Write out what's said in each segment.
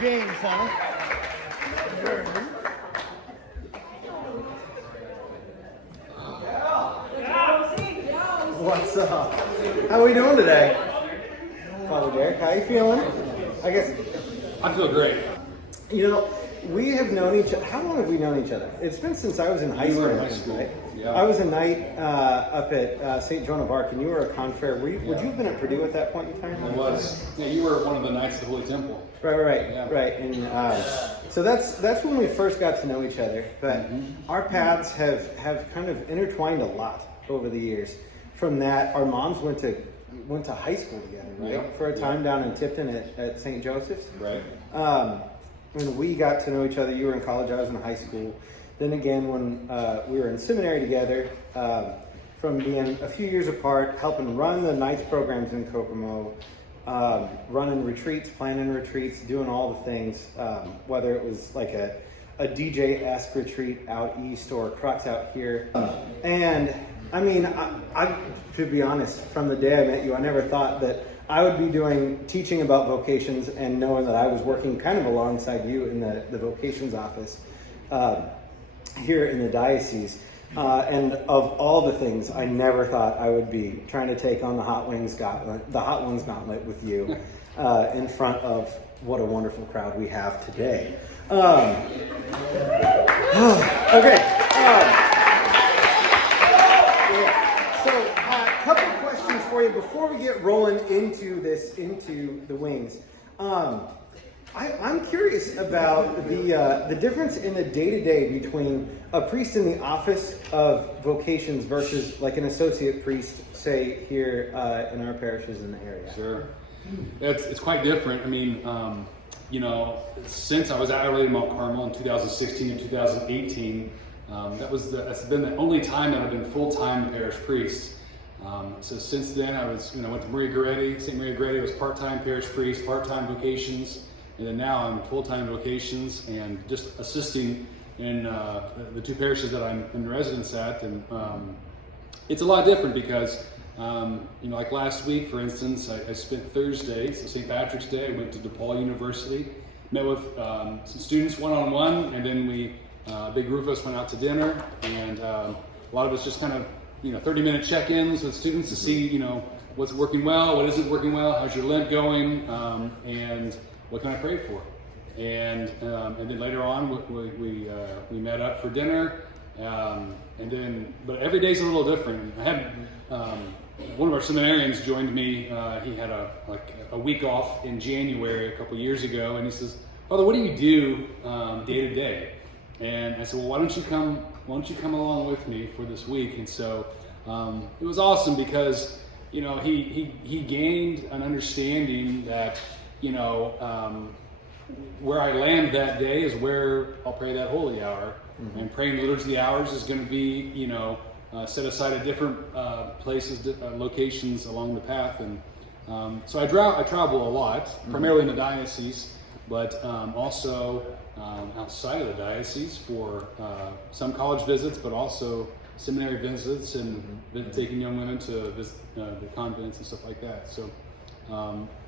James, huh? What's up? How are we doing today? Father Derek, how you feeling? I guess I feel great. you know we have known each other. How long have we known each other? It's been since I was in high You school. were in high school, Right? yeah. I was a knight up at St. Joan of Arc, and you were a confrere. Would you have been at Purdue at that point in time? It was. Yeah, you were one of the Knights of the Holy Temple. Right. Yeah. Right. And so that's when we first got to know each other. But our paths have kind of intertwined a lot over the years. From that, our moms went to high school together, right? Yeah. For a time down in Tipton at St. Joseph's. Right. When we got to know each other, you were in college, I was in high school. Then again, when we were in seminary together, from being a few years apart, helping run the Knights programs in Kokomo, running retreats, planning retreats, doing all the things, whether it was like a DJ-esque retreat out east or Crux out here. And I mean, I to be honest, from the day I met you, I never thought that I would be teaching about vocations and knowing that I was working kind of alongside you in the vocations office here in the diocese. And of all the things, I never thought I would be trying to take on the Hot Ones Gauntlet with you in front of what a wonderful crowd we have today. Okay. So, a couple questions for you before we get rolling into the wings. I'm curious about the difference in the day-to-day between a priest in the office of vocations versus like an associate priest, say here in our parishes in the area. Sure. It's quite different. I mean, since I was at Our Lady of Mount Carmel in 2016 and 2018, that's been the only time that I've been full-time parish priest. So since then, I was, went to Maria Goretti. St. Maria Goretti was part-time parish priest, part-time vocations, and then now I'm full-time vocations and just assisting in the two parishes that I'm in residence at. And it's a lot different because, like last week, for instance, I spent Thursday, so St. Patrick's Day, I went to DePaul University, met with some students one-on-one, and then a big group of us went out to dinner, and a lot of us just kind of 30-minute check-ins with students to see, what's working well, what isn't working well, how's your Lent going, and what can I pray for? And then later on, we met up for dinner, but every day's a little different. I had one of our seminarians joined me. He had a week off in January a couple years ago, and he says, "Father, what do you do day to day?" And I said, "Well, why don't you come along with me for this week?" And so it was awesome because he gained an understanding that where I land that day is where I'll pray that holy hour. Mm-hmm. And praying the Liturgy of the Hours is going to be set aside at different places, locations along the path. And so I travel a lot, primarily in the diocese, but also outside of the diocese for some college visits, but also seminary visits and taking young women to visit the convents and stuff like that. So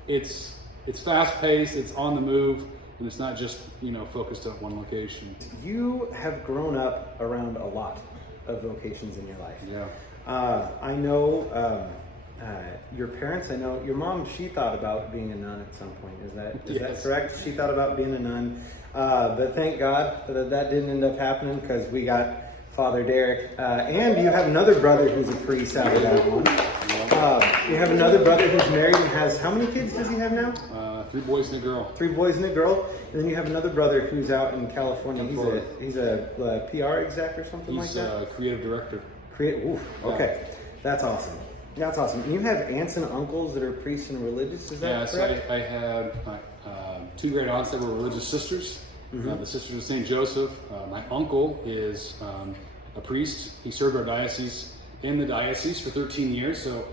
it's fast-paced, it's on the move, and it's not just focused at one location. You have grown up around a lot of vocations in your life. Yeah. I know your parents. I know your mom. She thought about being a nun at some point. Is that correct? She thought about being a nun, but thank God that didn't end up happening because we got Father Derek, and you have another brother who's a priest out of that one. You have another brother who's married and has, how many kids does he have now? 3 boys and a girl. 3 boys and a girl. And then you have another brother who's out in California. He's a PR exec or something like that? He's a creative director. Okay. That's awesome. That's awesome. And you have aunts and uncles that are priests and religious, is that correct? So I had 2 great aunts that were religious sisters. The Sisters of St. Joseph. My uncle is a priest. He served our diocese in the diocese for 13 years. So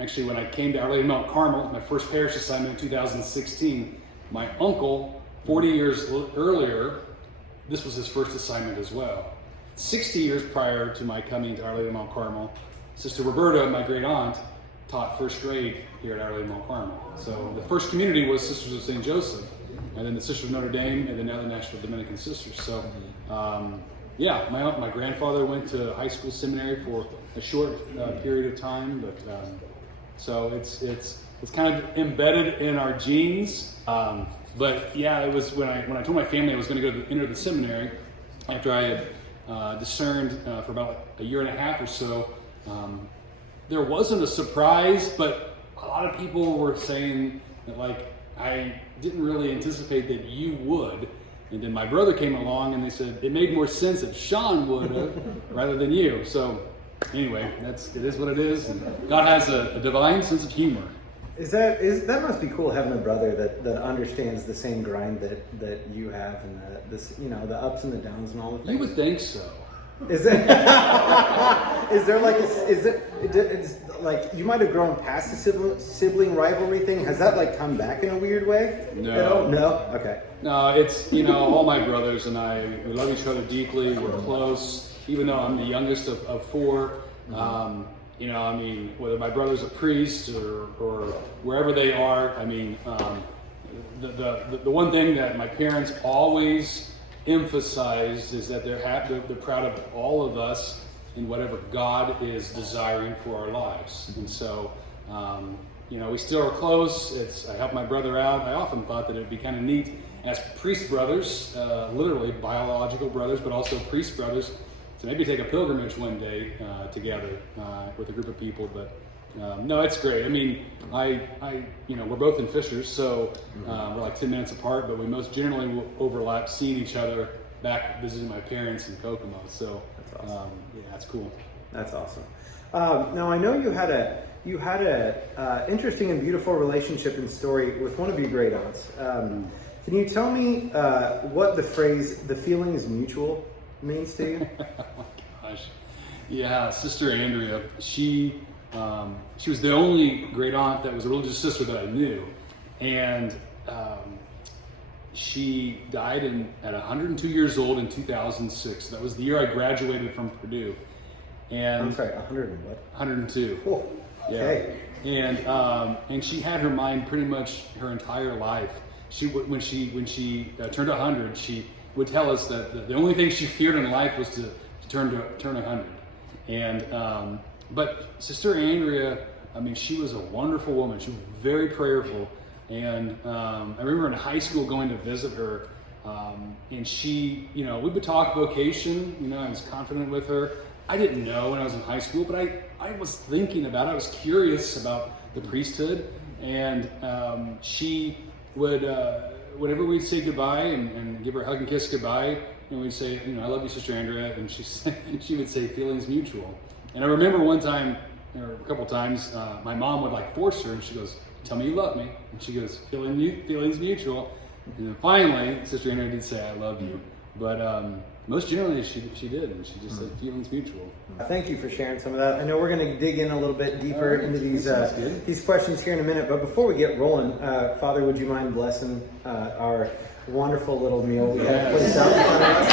actually, when I came to Our Lady of Mount Carmel, my first parish assignment in 2016, my uncle, 40 years earlier, this was his first assignment as well. 60 years prior to my coming to Our Lady of Mount Carmel, Sister Roberta, my great aunt, taught first grade here at Our Lady of Mount Carmel. So the first community was Sisters of St. Joseph. and then the Sisters of Notre Dame, and then now the Nashville Dominican Sisters. So, yeah, my grandfather went to high school seminary for a short period of time, but so it's kind of embedded in our genes. But yeah, it was when I told my family I was going to enter the seminary after I had discerned for about a year and a half or so. There wasn't a surprise, but a lot of people were saying that, like, I didn't really anticipate that you would. And then my brother came along and they said it made more sense if Sean would have rather than you. So anyway, it is what it is. And God has a divine sense of humor. That must be cool, having a brother that understands the same grind that you have, and the ups and the downs and all the things. You would think so. Is it? Is there like it's like you might have grown past the sibling rivalry thing? Has that like come back in a weird way? No. No. Okay. No, it's all my brothers and I, we love each other deeply. We're close, even though I'm the youngest of four. Whether my brother's a priest or wherever they are, the one thing that my parents always emphasized is that they're proud of all of us in whatever God is desiring for our lives. And so, we still are close. I help my brother out. I often thought that it'd be kind of neat as priest brothers, literally biological brothers, but also priest brothers, to maybe take a pilgrimage one day together with a group of people. But no, it's great. I mean, we're both in Fishers, so we're like 10 minutes apart, but we most generally will overlap seeing each other back visiting my parents in Kokomo. So that's awesome. That's cool. That's awesome. Now I know you had a interesting and beautiful relationship and story with one of your great aunts. Can you tell me what the phrase "the feeling is mutual" means to you? Oh my gosh. Yeah, Sister Andrea, she was the only great aunt that was a religious sister that I knew. And she died at 102 years old in 2006. That was the year I graduated from Purdue. And I'm sorry, 100 and what? 102. Oh, okay. Yeah. And she had her mind pretty much her entire life. When she turned 100, she would tell us that the only thing she feared in life was to turn 100. And but Sister Andrea, she was a wonderful woman. She was very prayerful. And I remember in high school going to visit her, and she, we would talk vocation. I was confident with her. I didn't know when I was in high school, but I was thinking about it. I was curious about the priesthood. And she would, whenever we'd say goodbye and give her a hug and kiss goodbye, and we'd say, I love you, Sister Andrea, and she would say, feelings mutual. And I remember one time, or a couple times, my mom would force her, and she goes, tell me you love me. And she goes, feelings mutual. And then finally, Sister Andrea did say, I love you. But most generally, she did, and she just said, feelings mutual. Thank you for sharing some of that. I know we're going to dig in a little bit deeper into these questions here in a minute, but before we get rolling, Father, would you mind blessing our wonderful little meal we have placed out in front of us?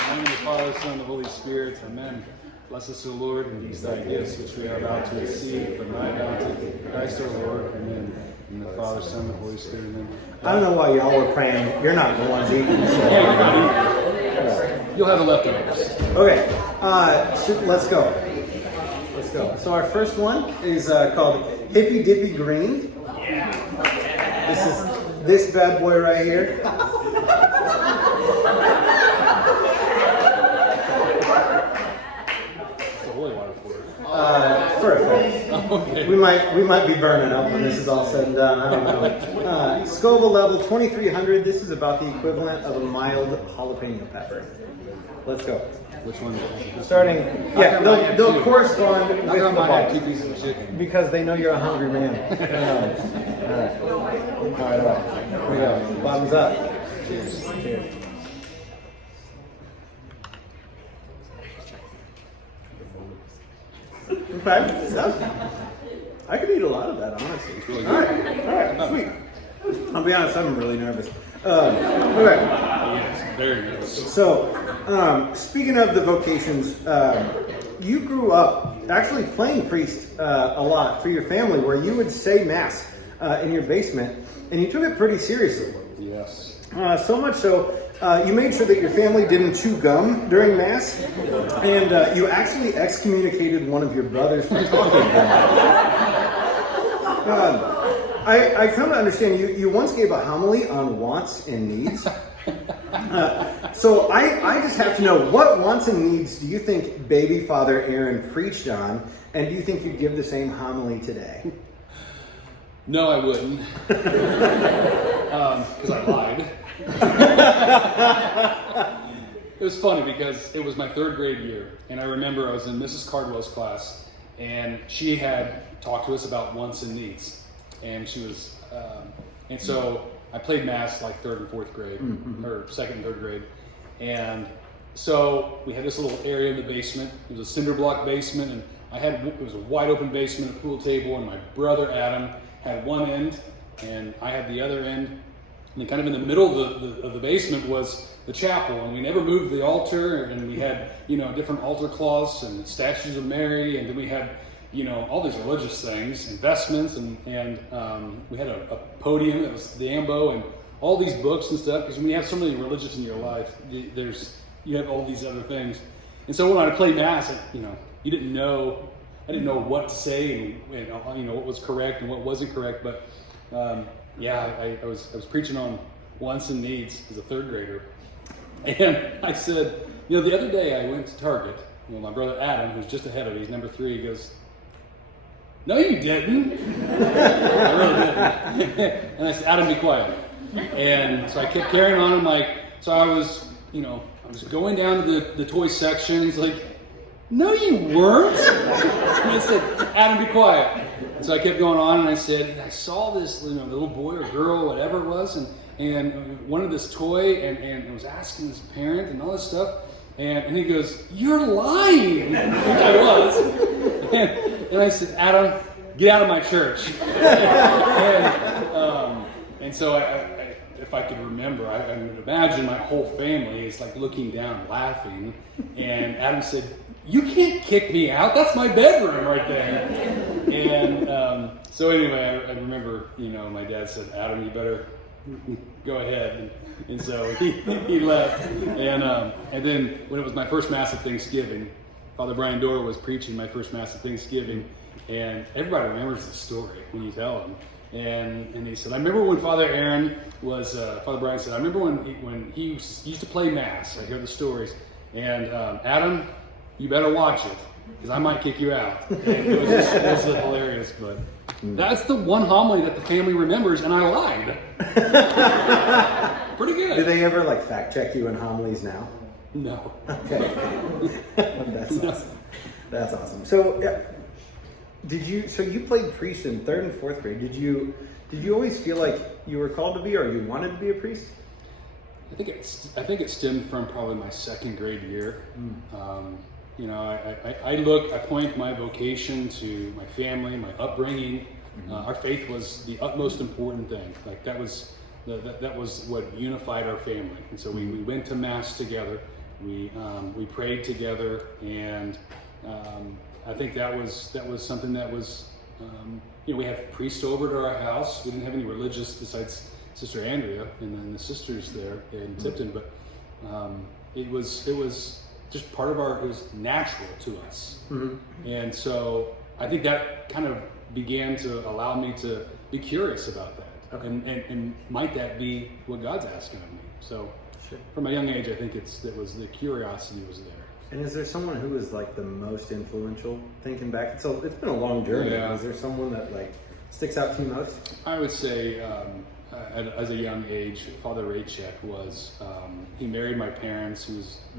In the name of the Father, Son, and the Holy Spirit, amen. Bless us, O Lord, and these thy gifts which we are about to receive from thy bounty. Christ our Lord, amen. In the Father, Son, and the Holy Spirit, amen. I don't know why y'all were praying. You're not the ones eating. So. You'll have the leftovers. Okay, let's go. Let's go. So our first one is called Hippy Dippy Green. This is this bad boy right here. For a fact. Okay. We might be burning up when this is all said and done. I don't know. Scoville level 2300. This is about the equivalent of a mild jalapeno pepper. Let's go. Which one? Starting. Yeah, they'll correspond with the bite. 2 pieces of chicken. Because they know you're a hungry man. All right. Here we go. Bottoms up. Cheers. Cheers. Okay. I could eat a lot of that, honestly. It's really All good. right, sweet. I'll be honest, I'm really nervous. Okay. Yes, very good. So, speaking of the vocations, you grew up actually playing priest a lot for your family, where you would say Mass in your basement, and you took it pretty seriously. Yes. So much so, you made sure that your family didn't chew gum during Mass, and you actually excommunicated one of your brothers for talking gum. I come to understand you once gave a homily on wants and needs. So I just have to know, what wants and needs do you think baby Father Aaron preached on, and do you think you'd give the same homily today? No, I wouldn't, because I lied. It was funny because it was my 3rd grade year, and I remember I was in Mrs. Cardwell's class, and she had talked to us about wants and needs, and she was, and so I played Mass like 3rd and 4th grade, or 2nd and 3rd grade, and so we had this little area in the basement. It was a cinder block basement, and it was a wide open basement, a pool table, and my brother Adam had one end, and I had the other end. And then kind of in the middle of the basement was the chapel, and we never moved the altar, and we had, different altar cloths and statues of Mary, and then we had, all these religious things, investments, and we had a podium that was the ambo, and all these books and stuff, because when you have so many religious in your life, you have all these other things. And so when I played Mass, you didn't know, I didn't know what to say, and what was correct and what wasn't correct, but I was preaching on wants and needs as a 3rd grader. And I said, the other day I went to Target. My brother Adam, who's just ahead of me, he's number 3, he goes, "No, you didn't." I really didn't. And I said, "Adam, be quiet." And so I kept carrying on. So I was going down to the toy section. He's like, "No, you weren't." And I said, "Adam, be quiet." And so I kept going on, and I said, "I saw this, little boy or girl, whatever it was, and wanted this toy, and was asking his parent and all this stuff." And he goes, "You're lying," which I was. And I said, "Adam, get out of my church." And so if I could remember, I would imagine my whole family is like looking down, laughing. And Adam said, "You can't kick me out. That's my bedroom right there." And so anyway, I remember, my dad said, "Adam, you better go ahead." And so he left. And then when it was my first Mass of Thanksgiving, Father Brian Dorr was preaching my first Mass of Thanksgiving, and everybody remembers the story when you tell them. And he said, "I remember when Father Aaron was, Father Brian said, I remember when he used to play Mass. I hear the stories. And Adam, you better watch it, because I might kick you out." And it was hilarious, but that's the one homily that the family remembers, and I lied. Pretty good. Do they ever fact check you in homilies now? No. Okay. That's awesome. That's awesome. So, you played priest in 3rd and 4th grade. Did you always feel like you were called to be, or you wanted to be a priest? I think it stemmed from probably my 2nd grade year. I point my vocation to my family, my upbringing. Our faith was the utmost important thing. That was what unified our family. And so we went to Mass together. We prayed together, and I think that was something that was. We had priests over to our house. We didn't have any religious besides Sister Andrea and then the sisters there in Tipton, but it was just part of it was natural to us. And so I think that kind of began to allow me to be curious about that. Okay. And might that be what God's asking of me? So from a young age, I think the curiosity was there. And is there someone who was the most influential, thinking back? So it's been a long journey. Yeah. Is there someone that sticks out to you most? I would say, as a young age, Father Raychek was. He married my parents.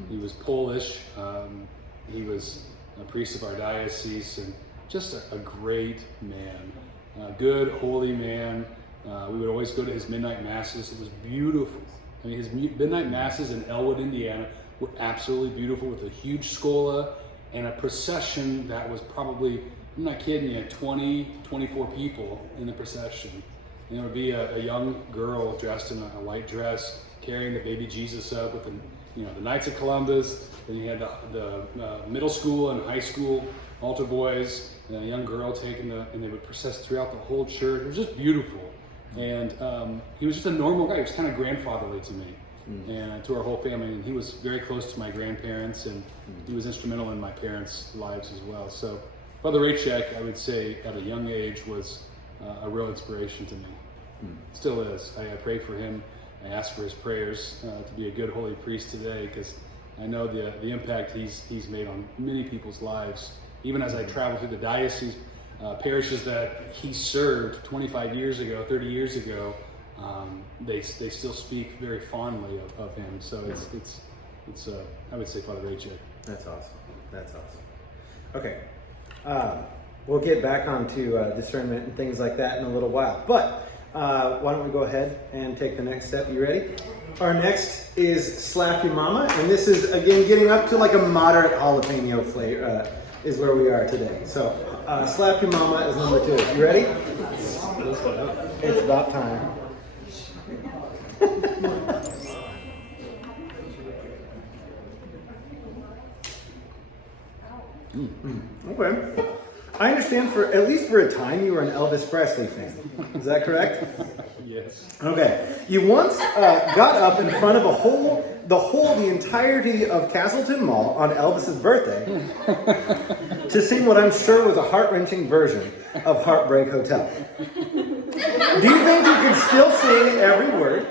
He was Polish. He was a priest of our diocese, and just a great man, a good, holy man. We would always go to his midnight masses. It was beautiful. I mean, his midnight masses in Elwood, Indiana, were absolutely beautiful, with a huge scola and a procession that was probably, I'm not kidding you, 20, 24 people in the procession. And it would be a young girl dressed in a white dress, carrying the baby Jesus up with the Knights of Columbus. Then you had the middle school and high school altar boys, and a young girl and they would process throughout the whole church. It was just beautiful. And he was just a normal guy. He was kind of grandfatherly to me and to our whole family. And he was very close to my grandparents, and he was instrumental in my parents' lives as well. So Father Raychek, I would say, at a young age was a real inspiration to me. Still is. I pray for him. I ask for his prayers to be a good holy priest today, because I know the impact he's made on many people's lives. Even as I travel through the diocese, parishes that he served 25 years ago, 30 years ago, they still speak very fondly of him. So it's I would say Father Raychek. That's awesome. That's awesome. Okay, we'll get back onto discernment and things like that in a little while. But why don't we go ahead and take the next step? You ready? Our next is Slap Your Mama, and this is again getting up to like a moderate jalapeno flavor. Is where we are today. So, Slap Your Mama is number 2. You ready? It's about time. Okay. I understand at least for a time you were an Elvis Presley fan. Is that correct? Yes. Okay. You once got up in front of the entirety of Castleton Mall on Elvis's birthday to sing what I'm sure was a heart-wrenching version of Heartbreak Hotel. Do you think you can still sing every word?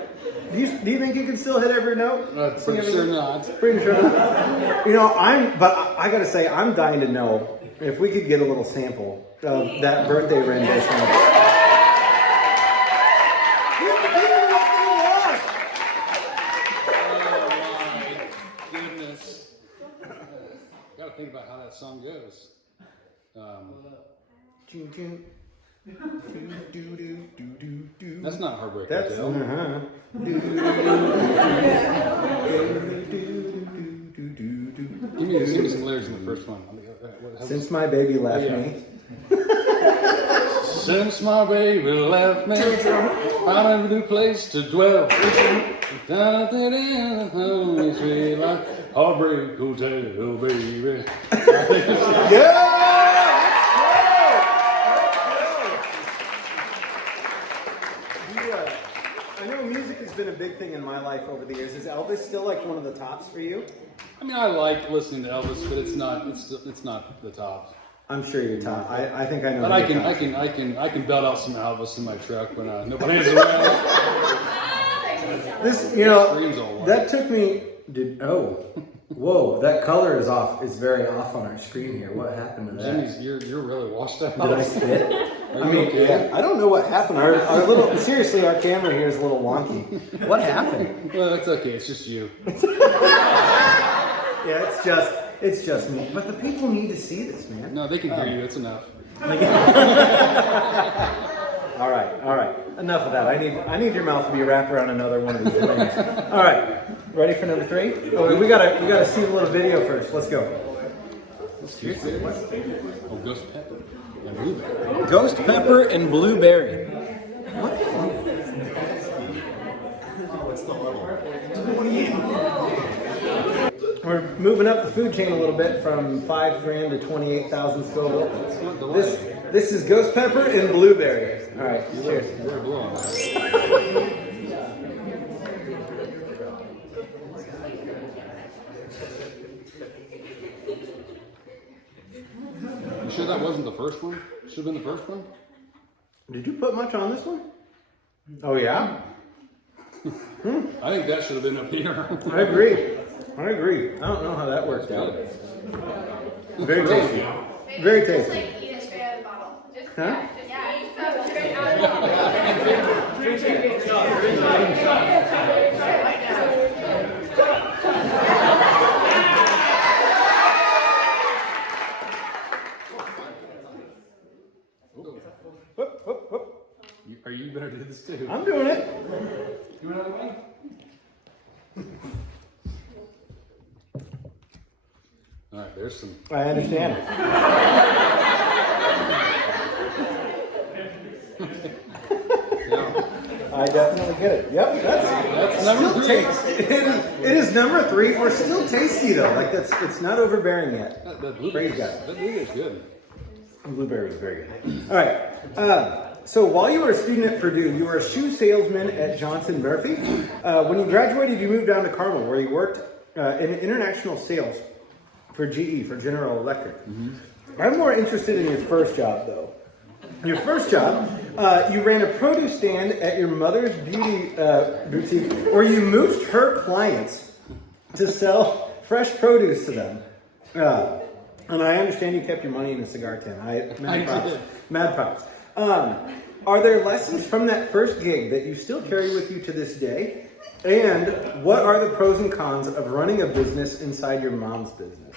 Do you think you can still hit every note? Pretty sure not. Pretty sure not. But I gotta say, I'm dying to know if we could get a little sample of that birthday rendition. Think about how that song goes. That's not Heartbreak Hotel. Give me some lyrics in the first one. Since my baby left me. Since my baby left me, found a new place to dwell. Down at the end of the lonely street, like Heartbreak Hotel, baby. Yeah! I know music has been a big thing in my life over the years. Is Elvis still like one of the tops for you? I mean, I like listening to Elvis, but it's not the top. I'm sure you're top. I think I know. But I can belt out some Elvis in my truck when nobody's around. That took me. Whoa! That color is off. It's very off on our screen here. What happened to that? Jimmy's, you're really washed up. Did I spit? Okay? I don't know what happened. Seriously, our camera here is a little wonky. What happened? Well, it's okay. It's just you. Yeah, it's just me. But the people need to see this, man. No, they can hear you. It's enough. All right. Enough of that. I need your mouth to be wrapped around another one of these rings. All right. Ready for number 3? Oh, we gotta see a little video first. Let's go. Oh, Ghost Pepper and Blueberry. Ghost Pepper and Blueberry. We're moving up the food chain a little bit from 5 grand to 28,000 Scoville. This is Ghost Pepper and Blueberry. All right, cheers. You sure that wasn't the first one? Should have been the first one? Did you put much on this one? Oh, yeah? I think that should have been up here. I agree. I don't know how that worked out. Very tasty. Very tasty. Just eat it straight out of the bottle. Huh? Yeah, eat it straight out of the bottle. Whoop, whoop, whoop. You better do this too. I'm doing it. Do another one? All right, there's some. I understand. Yeah. I definitely get it. Yep, that's number still 3. tasty. It is number 3. We're still tasty though. Like it's not overbearing yet. That Praise blueberry, God. that blueberry is good. Blueberry was very good. All right. So while you were a student at Purdue, you were a shoe salesman at Johnson Murphy. When you graduated, you moved down to Carmel, where you worked in international sales for GE, for General Electric. I'm more interested in your first job, though. Your first job, you ran a produce stand at your mother's beauty boutique, where you mooched her clients to sell fresh produce to them. And I understand you kept your money in a cigar tin. Mad props. Are there lessons from that first gig that you still carry with you to this day? And what are the pros and cons of running a business inside your mom's business?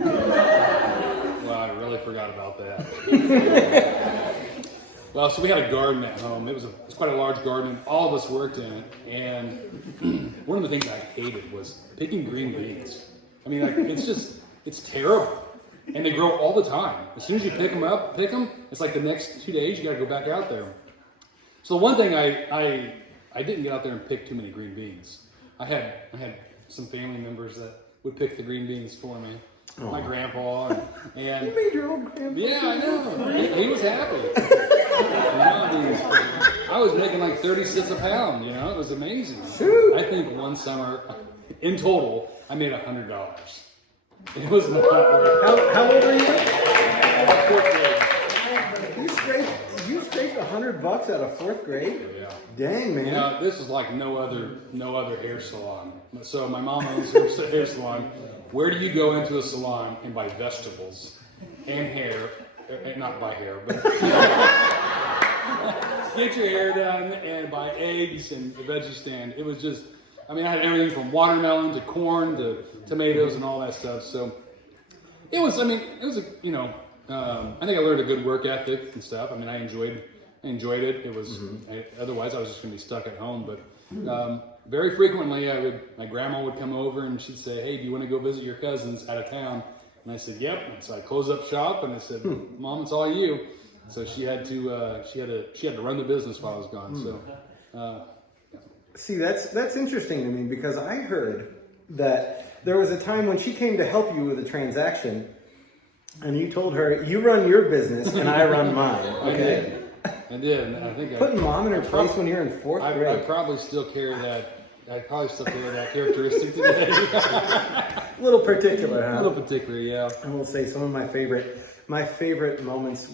Well, I really forgot about that. Well, so we had a garden at home. It was quite a large garden. All of us worked in it. And one of the things I hated was picking green beans. I mean, like, it's terrible. And they grow all the time. As soon as you pick them, it's like the next 2 days you got to go back out there. So one thing I didn't get out there and pick too many green beans. I had some family members that would pick the green beans for me. Oh. My grandpa and you made your own grandpa. Yeah, I know. He was happy. I was making like 30 cents a pound. It was amazing. Shoot. I think one summer, in total, I made $100. It was not worth. How old are you? 4th grade. You scraped $100 out of 4th grade? Yeah. Dang, man. This is like no other hair salon. So my mom owns a hair salon. Where do you go into a salon and buy vegetables and hair? Not buy hair, but get your hair done and buy eggs and a veggie stand. It was just, I had everything from watermelon to corn to tomatoes and all that stuff. So it was, I think I learned a good work ethic and stuff. I enjoyed it. It was, otherwise I was just going to be stuck at home. But very frequently my grandma would come over and she'd say, "Hey, do you want to go visit your cousins out of town?" And I said, "Yep." And so I closed up shop and I said, "Mom, it's all you." So she had to run the business while I was gone. So, See, that's interesting to me because I heard that there was a time when she came to help you with a transaction, and you told her, "You run your business and I run mine." Okay. I did. And I think Putting mom in her place when you're in 4th grade. I probably still carry that. I probably still carry that characteristic today. A little particular, huh? A little particular, yeah. I will say some of my favorite moments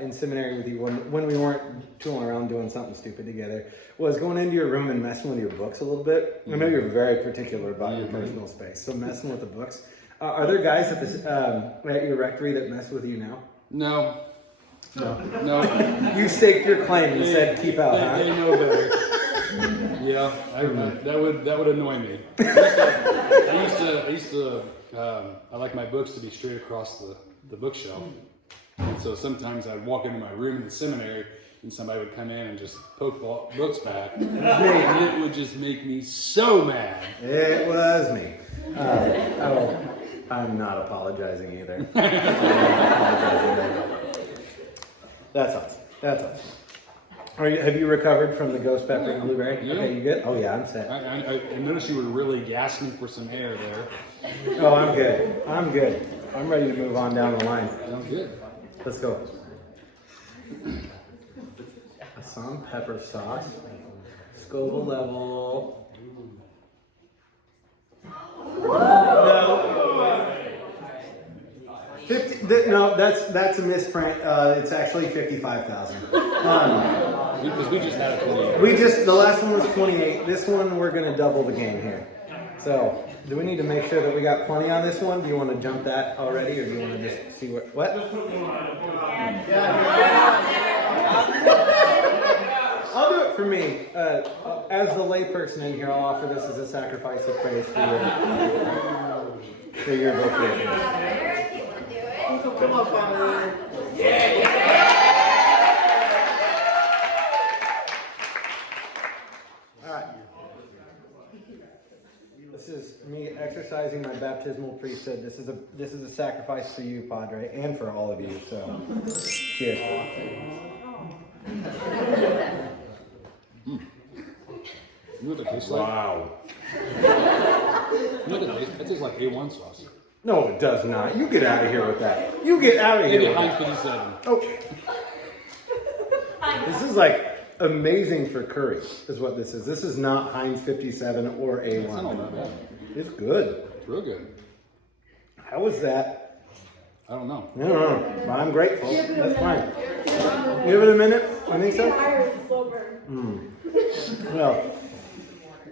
in seminary with you when we weren't tooling around doing something stupid together was going into your room and messing with your books a little bit. I know you're very particular about your personal space, so messing with the books. Are there guys at your rectory that mess with you now? No. You staked your claim and said keep out, huh? They know better. Yeah, that would annoy me. I like my books to be straight across the bookshelf. And so sometimes I'd walk into my room in the seminary and somebody would come in and just poke books back. And it would just make me so mad. It was me. I'm not apologizing either. That's awesome. Have you recovered from the ghost pepper and blueberry? Yeah. Okay, you good? Oh yeah, I'm set. I noticed you were really gasping for some air there. Oh, I'm good. I'm ready to move on down the line. Sounds good. Let's go. Some pepper sauce. Scoville level. No. 50. No, that's a misprint. It's actually 55,000. Because we just had 28. The last one was 28. This one we're gonna double the game here. So, do we need to make sure that we got plenty on this one? Do you want to jump that already, or do you want to just see what? I'll do it for me. As the layperson in here, I'll offer this as a sacrifice of praise for your vocation. Come on, Father. All right. This is me exercising my baptismal priesthood. This is a sacrifice for you, Padre, and for all of you. So, cheers. You know what that tastes like? Wow. You know what that tastes like A1 sauce. No, it does not. You get out of here with that. You get out of here Maybe with Heinz that. 57. Oh. This is like amazing for curry, is what this is. This is not Heinz 57 or A1. It's not that bad. It's good. It's real good. How is that? I don't know. I don't know, but I'm grateful. That's fine. Give it a minute. I think so. Well,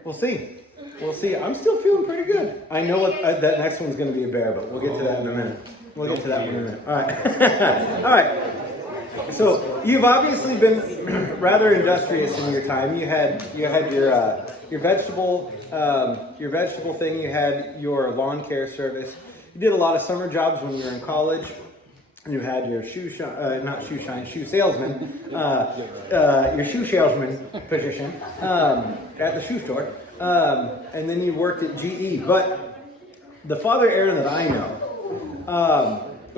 we'll see. We'll see. I'm still feeling pretty good. I know what that next one's going to be a bear, but we'll get to that in a minute. We'll get to that one in a minute. All right. All right. So you've obviously been rather industrious in your time. You had your vegetable thing. You had your lawn care service. You did a lot of summer jobs when you were in college. You had your shoe salesman, your shoe salesman position at the shoe store, and then you worked at GE. But the Father Aaron that I know,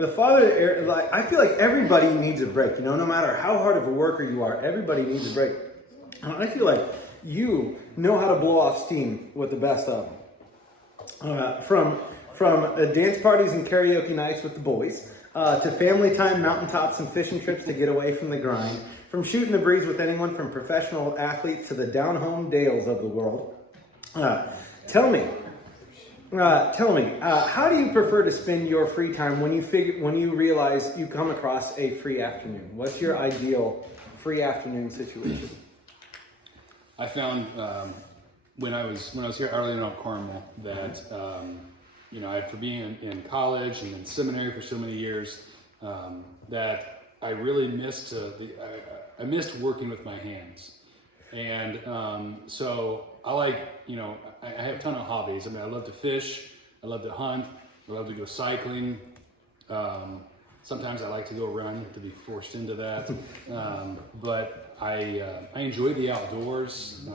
I feel like everybody needs a break. No matter how hard of a worker you are, everybody needs a break. And I feel like you know how to blow off steam with the best of them. From dance parties and karaoke nights with the boys, to family time, mountaintops, and fishing trips to get away from the grind. From shooting the breeze with anyone from professional athletes to the down-home Dales of the world. Tell me, how do you prefer to spend your free time when you realize you come across a free afternoon? What's your ideal free afternoon situation? I found when I was here at Arlington Mount Carmel that for being in college and in seminary for so many years, that I really missed I missed working with my hands, and so I like I have a ton of hobbies. I mean, I love to fish, I love to hunt, I love to go cycling. Sometimes I like to go run, to be forced into that, but I enjoy the outdoors.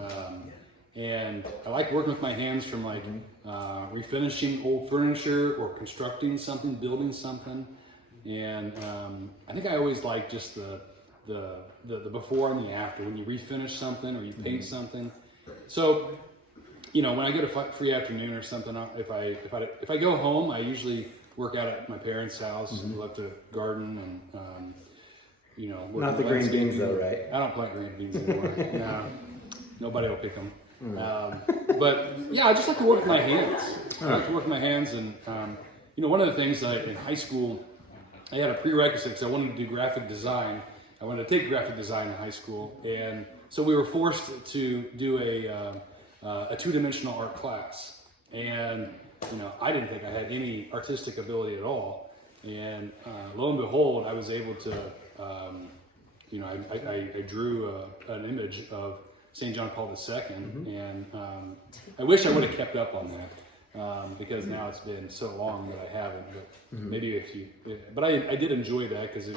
And I like working with my hands, from like refinishing old furniture or constructing something, building something. And I think I always like just the before and the after, when you refinish something or you paint something. So, when I get a free afternoon or something, if I go home, I usually work out at my parents' house. We love to garden and Not the green beans though, right? I don't plant green beans anymore. No, nobody will pick them. But yeah, I just like to work with my hands. I like to work with my hands, and one of the things in high school, I had a prerequisite because I wanted to do graphic design. I wanted to take graphic design in high school, and so we were forced to do a two-dimensional art class. And I didn't think I had any artistic ability at all. And lo and behold, I was able to, I drew an image of St. John Paul II, and I wish I would have kept up on that, because now it's been so long that I haven't. But maybe but I did enjoy that, because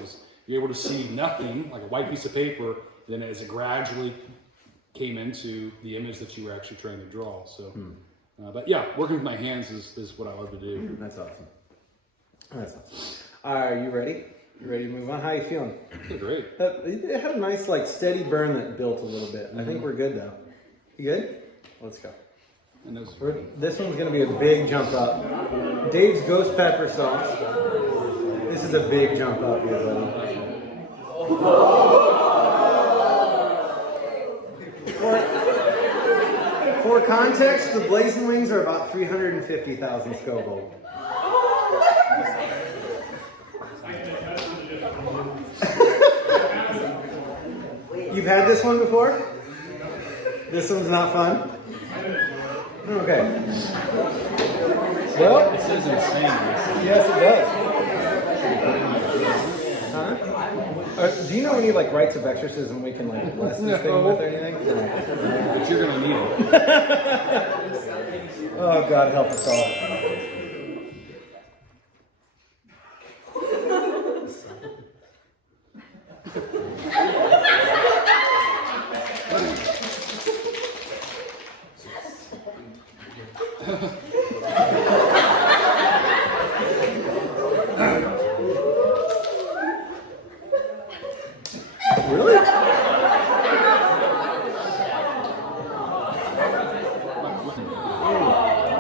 you're able to see nothing, like a white piece of paper, then as it gradually came into the image that you were actually trying to draw. So, but yeah, working with my hands is what I love to do. That's awesome. That's awesome. Are you ready? You ready to move on? How are you feeling? I feel great. It had a nice, steady burn that built a little bit. I think we're good, though. You good? Let's go. And This one's going to be a big jump up. Dave's Ghost Pepper Sauce. This is a big jump up here, buddy. For context, the Blazing Wings are about 350,000 Scoville. You've had this one before? This one's not fun? Okay. Well, it says insane. yes, it does. Huh? Do you know any rites of exorcism we can bless this thing with or anything? No. But you're gonna need it. Oh, God help us all. Really?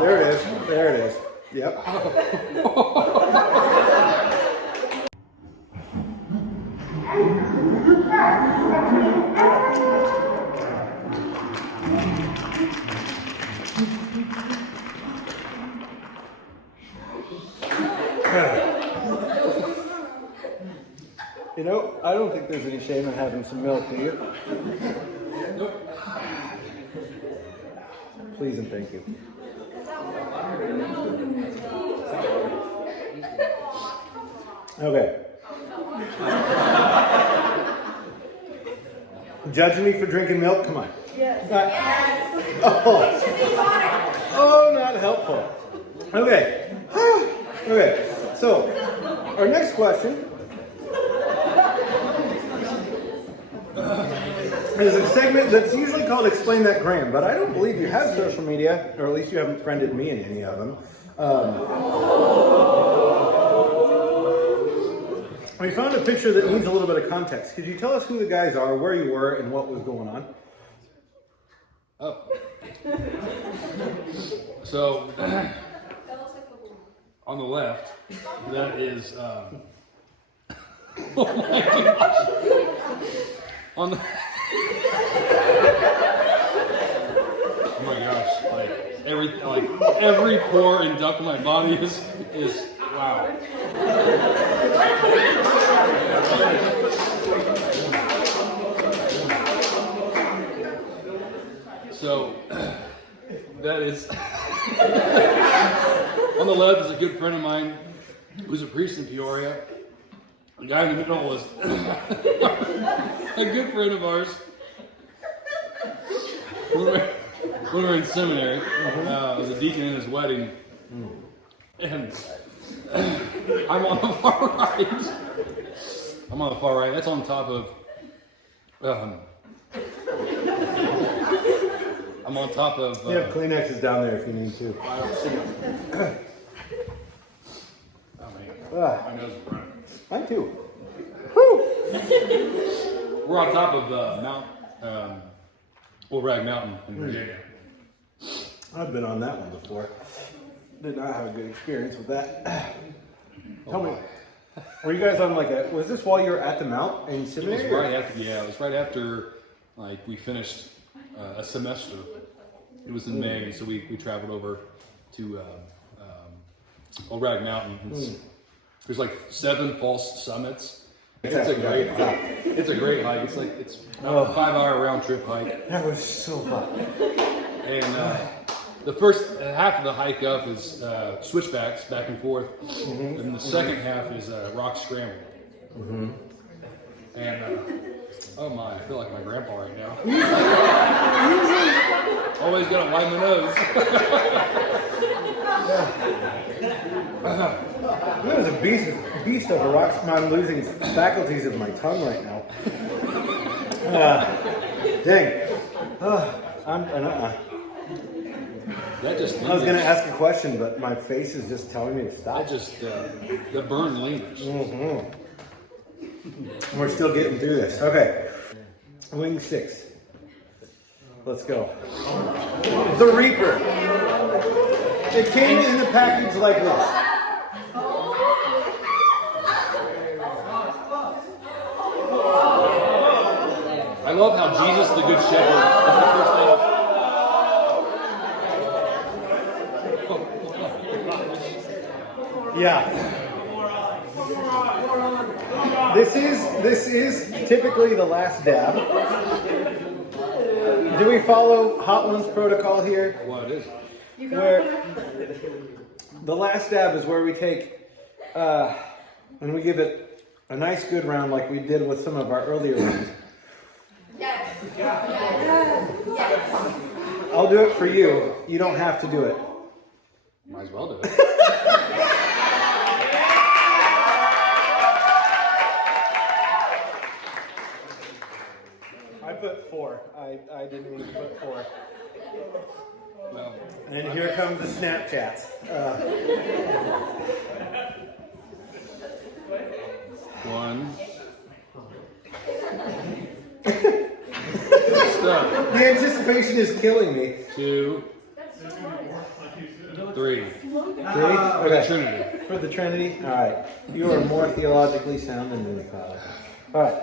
There it is. There it is. Yep. You know, I don't think there's any shame in having some milk, do you? Nope. Please and thank you. Okay. Judging me for drinking milk? Come on. Yes. Oh, not helpful. Okay. Okay. So, our next question is a segment that's usually called Explain That Graham, but I don't believe you have social media, or at least you haven't friended me in any of them. We found a picture that needs a little bit of context. Could you tell us who the guys are, where you were, and what was going on? Oh. So, on the left, that is, oh my gosh. On the, oh my gosh, like every pore and duct in my body is wow. So that is on the left is a good friend of mine who's a priest in Peoria. The guy in the middle is a good friend of ours. When we were in seminary, I was a deacon in his wedding, and I'm on the far right. I'm on the far right. That's on top of. I'm on top of. You have Kleenexes down there if you need to. I don't see them. Oh man, my nose is running. Mine too. Woo! We're on top of Old Rag Mountain in Virginia. I've been on that one before. Did not have a good experience with that. Tell me, were you guys on was this while you were at the Mount in It seminary? was right after, it was right after we finished a semester. It was in May, so we traveled over to Old Rag Mountain. There's 7 false summits. It's a great hike. It's a great hike. It's it's a 5-hour round trip hike. That was so hot. And the first half of the hike up is switchbacks back and forth, and the second half is rock scramble. And oh my, I feel like my grandpa right now. Always gotta wipe my nose. That was a beast of a rock. I'm losing faculties of my tongue right now. Dang. That just I was going to ask a question, but my face is just telling me to stop. the burn lingers. We're still getting through this. Okay. Wing 6. Let's go. The Reaper. It came in the package like this. I love how Jesus the Good Shepherd is the first thing. Yeah. This is typically the last dab. Do we follow Hot Ones protocol here? Well, it is. Where the last dab is where we take and we give it a nice good round like we did with some of our earlier ones. Yes. Yes. Yes. I'll do it for you. You don't have to do it. Might as well do it. I put 4. I didn't even put 4. Well, And here comes the Snapchats. one. Stuff. The anticipation is killing me. 2. 3. Okay. Trinity. For the Trinity? All right. You are more theologically sound than me, Father. All right.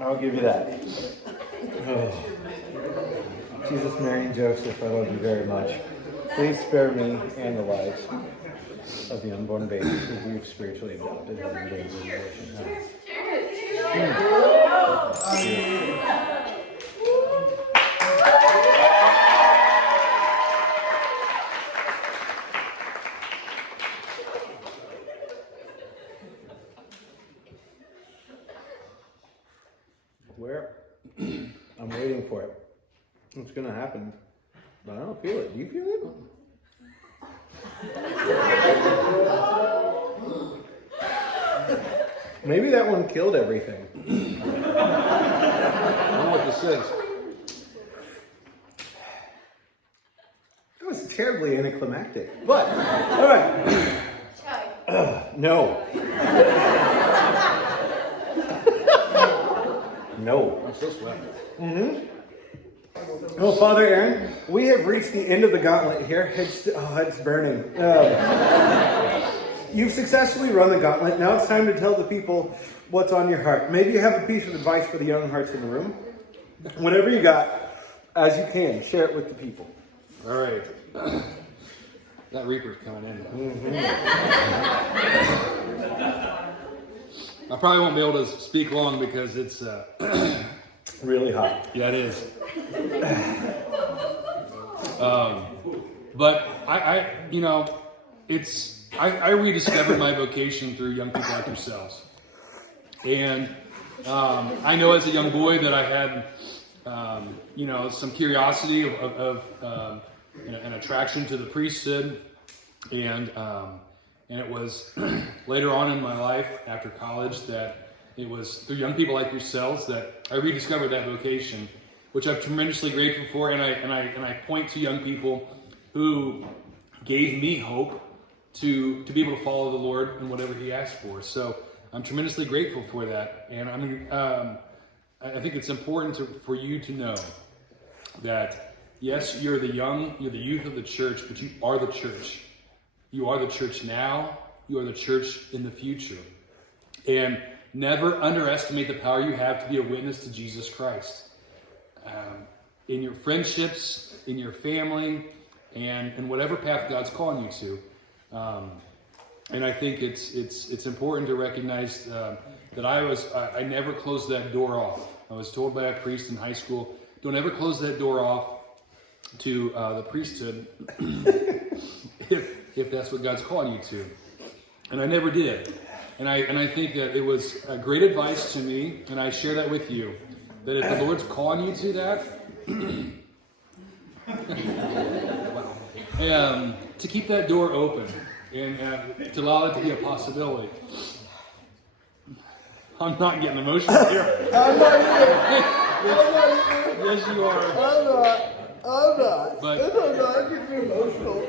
I'll give you that. Oh. Jesus, Mary, and Joseph, I love you very much. Please spare me and the lives of the unborn babies who you've spiritually adopted and ordained in devotion. Where? I'm waiting for it. It's gonna happen, but I don't feel it. Do you feel it? Maybe that one killed everything. I don't know what this is. That was terribly anticlimactic. But, all right. No. No. I'm so sweaty. Mm-hmm. Well, Father Aaron, we have reached the end of the gauntlet here. It's burning. You've successfully run the gauntlet. Now it's time to tell the people what's on your heart. Maybe you have a piece of advice for the young hearts in the room. Whatever you got, as you can, share it with the people. All right. That Reaper's coming in. Mm-hmm. I probably won't be able to speak long because it's Really hot. yeah, it is. But I rediscovered my vocation through young people like yourselves, and I know as a young boy that I had some curiosity of an attraction to the priesthood, and it was later on in my life after college that it was through young people like yourselves that I rediscovered that vocation, which I'm tremendously grateful for. And I point to young people who gave me hope to be able to follow the Lord in whatever He asked for. So I'm tremendously grateful for that. And I think it's important for you to know that yes, you're the youth of the church, but you are the church. You are the church now. You are the church in the future. And never underestimate the power you have to be a witness to Jesus Christ. In your friendships, in your family, and whatever path God's calling you to. And I think it's important to recognize that I never closed that door off. I was told by a priest in high school, don't ever close that door off to the priesthood if that's what God's calling you to. And I never did. And I think that it was a great advice to me, and I share that with you, that if the Lord's calling you to that, to keep that door open and to allow it to be a possibility. I'm not getting emotional here. I'm not either. Yes, you are. I'm not. But I'm not getting emotional.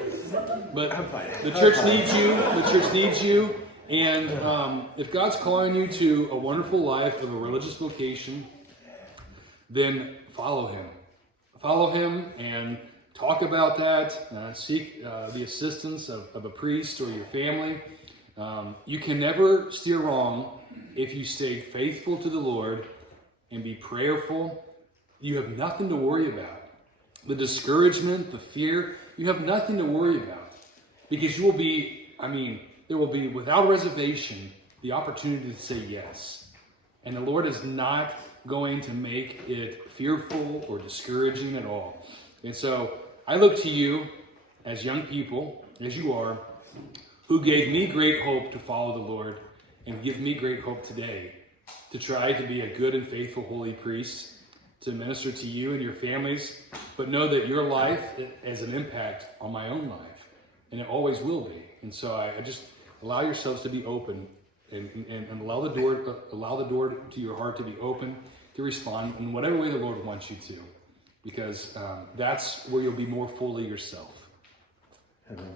But I'm fine. the church needs you. The church needs you. And if God's calling you to a wonderful life of a religious vocation, then follow Him. Follow Him and talk about that. Seek the assistance of a priest or your family. You can never steer wrong if you stay faithful to the Lord and be prayerful. You have nothing to worry about. The discouragement, the fear, you have nothing to worry about. Because you will be, there will be, without reservation, the opportunity to say yes. And the Lord is not going to make it fearful or discouraging at all. And so I look to you as young people, as you are, who gave me great hope to follow the Lord and give me great hope today to try to be a good and faithful holy priest, to minister to you and your families, but know that your life has an impact on my own life, and it always will be. And so I just allow yourselves to be open and allow the door to your heart to be open to respond in whatever way the Lord wants you to, because that's where you'll be more fully yourself. Amen.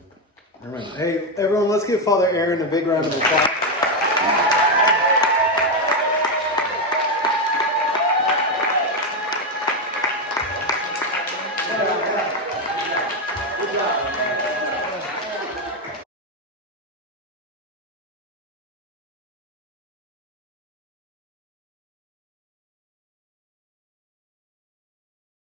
Hey, everyone, let's give Father Aaron a big round of applause.